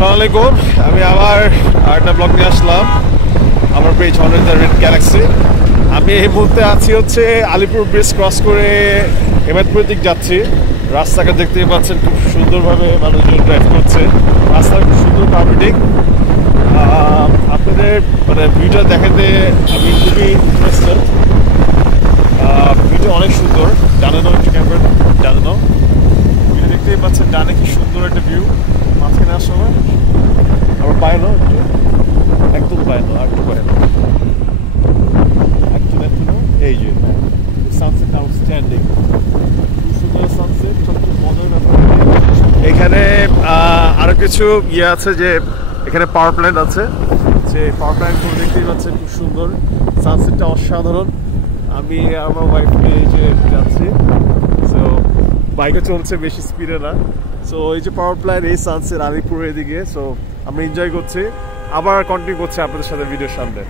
আসসালামু আলাইকুম, আমি আবার আরেকটা ব্লগ নিয়ে আসলাম আমার page Hornet the red Galaxy. আমি এই মুহূর্তে আছি হচ্ছে আলিপুর ব্রিজ ক্রস করে হেমায়তপুরের দিক যাচ্ছি। রাস্তাটা দেখতেই পাচ্ছেন, খুব সুন্দরভাবে মানুষজন ড্রাইভ করছে। রাস্তা খুব সুন্দর কার্পেটিং। আপনাদের মানে ভিউটা দেখাতে আমি খুবই ইন্টারেস্টেড। ভিউটা অনেক সুন্দর, জানেন একটু ক্যামেরা জানেন। ভিউটা দেখতেই পাচ্ছেন, ডানে কি সুন্দর একটা ভিউ। মাঝখানে আসার সময় আবার পায়নো একদম পায়নো, আর একটু পায়নো একটু এই যে সানসেট আউটস্ট্যান্ডিং, খুব সুন্দর সানসেট। সবচেয়ে মজার ব্যাপার এখানে আরো কিছু ইয়ে আছে, যে এখানে পাওয়ার প্ল্যান্ট আছে। যে পাওয়ার প্ল্যান্টগুলো দেখতেই পাচ্ছেন, খুব সুন্দর, সানসেটটা অসাধারণ। আমি আমার ওয়াইফ নিয়ে যে যাচ্ছি, সো বাইকে চলছে, বেশি স্পিডে না। সো এই যে পাওয়ার প্ল্যান্ট, এই সানসেট আলিপুরের দিকে, সো আমরা এনজয় করছি। আবার কন্টিনিউ করছি আপনাদের সাথে ভিডিওর সামনে।